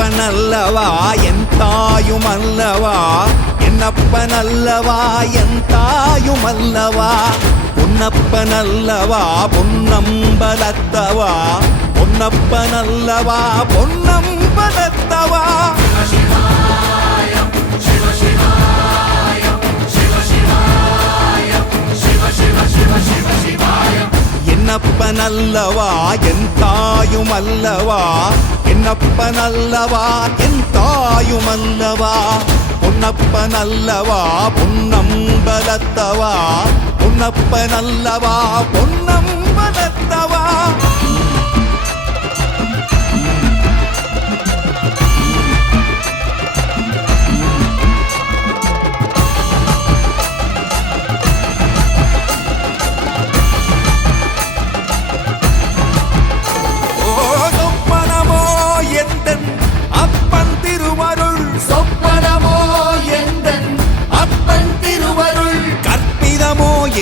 என்னப்பனல்லவா என் தாயுமல்லவா, என்னப்பனல்லவா என் தாயுமல்லவா, பொன்னப்பனல்லவா பொன்னம்பலத்தவா, பொன்னப்பனல்லவா பொன்னம்பலத்தவா. என்னப்பனல்லவா என் தாயுமல்லவா, என்னப்பனல்லவா என் தாயுமல்லவா, பொன்னப்பனல்லவா பொன்னம்பலத்தவா, பொன்னப்பனல்லவா பொன்னம்பலத்தவா.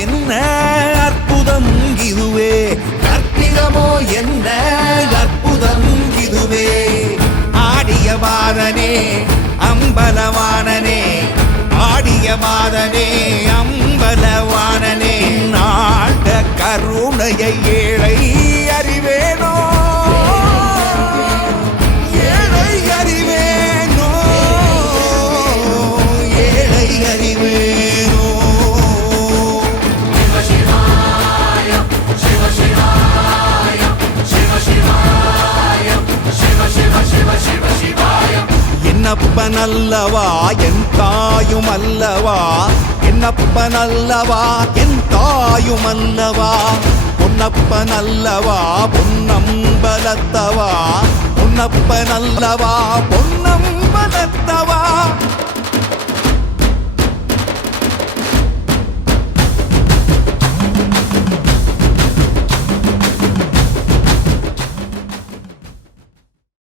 என்ன அற்புதம் இதுவே, கற்பிதமோ என்ன அற்புதம் இதுவே. ஆடிய மாதனே அம்பலவானனே, ஆடிய மாதனே அம்பலவானனே, நாட கருணையை ஏழை அறிவேனோ, ஏழை அறிவேனோ, ஏழை அறிவேனோ. என்னப்பனல்லவா என் தாயுமல்லவா, என்னப்பனல்லவா என் தாயுமல்லவா, பொன்னப்பனல்லவா பொன்னம்பலத்தவா, பொன்னப்பனல்லவா பொன்னம்பலத்தவா.